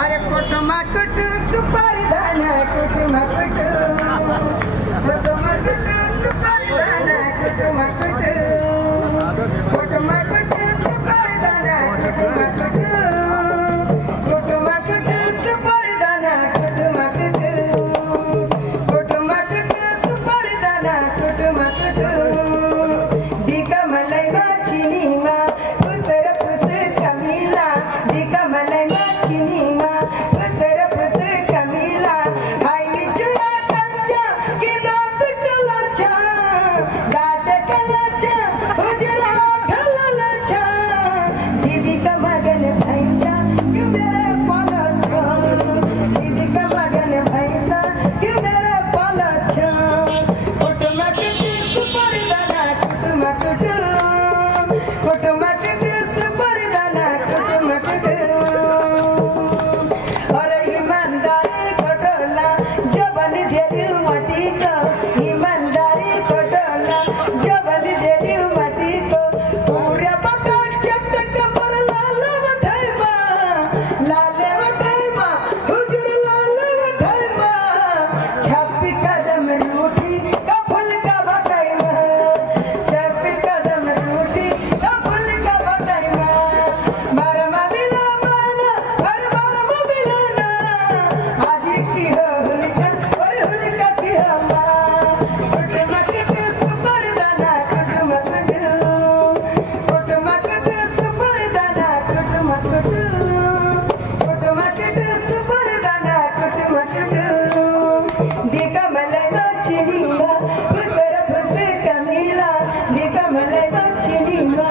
अरे कुटुंबा कुटु सुपारी दाना कुटुंबा कुटु कुटुंबा कुटु सुपारी दाना कुटुंबा कुटु कुटुंबा कुटु सुपारी दाना कुटुंबा कुटु कुटुंबा कुटु सुपारी दाना कुटुंबा कुटु कुटुंबा कुटु सुपारी दाना कुटुंबा कुटु दिका मलाई मा चिनी मा उसर फुस कमीला दिका मलाई मा चिनी मा उसर फुस कमीला हाय निचला कंचा के दात चलाचा दात कलाचा उजरा ढललाचा दीदी का मगन भैंसा क्यों मेरे पालाचा दीदी का मगन भैंसा क्यों मेरे पालाचा कुटुंबा कुटु सुपारी दाना कुटुंबा कुटु कुटुंबा कुटु सुपारी दाना कुटुंबा कुटु अरे ईमानदारी खटोला जबन देली माटी को ईमानदारी खटोला जबन देली माटी को पूरा बका चटक पर लाल वठैबा लाले वठैबा हुजूर लाल वठैबा छप्पी कदम रूठी का फूल का बटैबा छप्पी कदम रूठी का फूल का बटैबा मरमा मिला माना हर मरमा मिलाना आज की हो हुलका और हुलका की हवा कुटुंबा कुटु सुपारी दाना कुटुंबा कुटु कुटुंबा कुटु सुपारी दाना कुटुंबा कुटु कुटुंबा कुटु सुपारी दाना कुटुंबा कुटु दिका मलाई मा चिनीमा उसर फुस कमीला दिका मलाई मा चिनीमा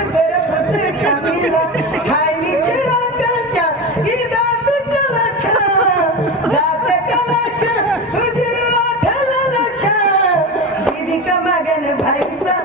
उसर फुस कमीला हाय निचरा कंचा की दात चलाचा दात कलाचा उजरा ढललाचा दीदी का मगन भैंसा